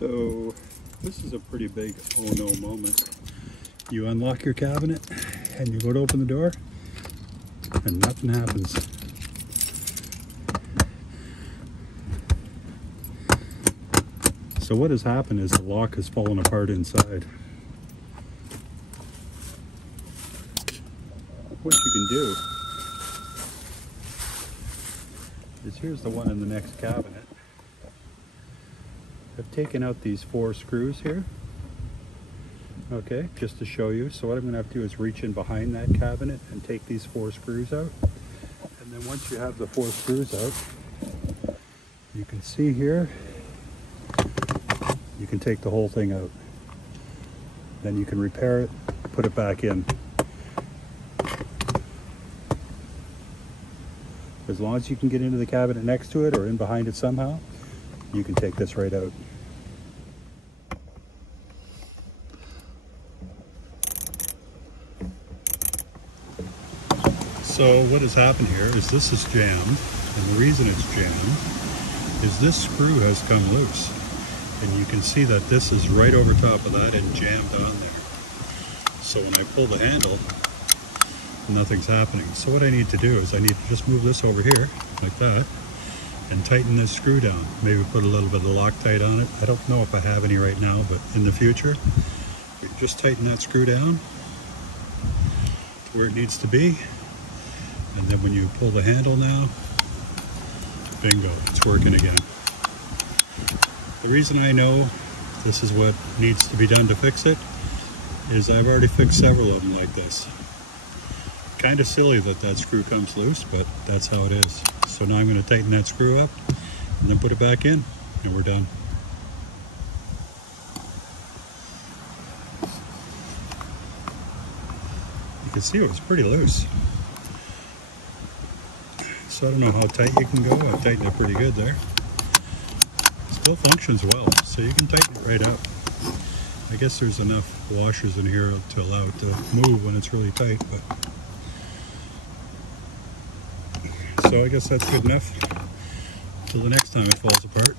So this is a pretty big oh no moment. You unlock your cabinet and you go to open the door and nothing happens. So what has happened is the lock has fallen apart inside. What you can do is, here's the one in the next cabinet. I've taken out these 4 screws here, okay, just to show you. So what I'm going to have to do is reach in behind that cabinet and take these 4 screws out. And then once you have the 4 screws out, you can see here, you can take the whole thing out. Then you can repair it, put it back in. As long as you can get into the cabinet next to it or in behind it somehow, you can take this right out. So what has happened here is this is jammed, and the reason it's jammed is this screw has come loose. And you can see that this is right over top of that and jammed on there. So when I pull the handle, nothing's happening. So what I need to do is I need to just move this over here like that and tighten this screw down. Maybe put a little bit of Loctite on it. I don't know if I have any right now, but in the future, you just tighten that screw down to where it needs to be. And then when you pull the handle now, bingo, it's working again. The reason I know this is what needs to be done to fix it is I've already fixed several of them like this. Kind of silly that that screw comes loose, but that's how it is. So now I'm going to tighten that screw up and then put it back in, and we're done. You can see it was pretty loose. So I don't know how tight you can go. I've tightened it pretty good there. Still functions well, so you can tighten it right up. I guess there's enough washers in here to allow it to move when it's really tight, but so I guess that's good enough. Till the next time it falls apart.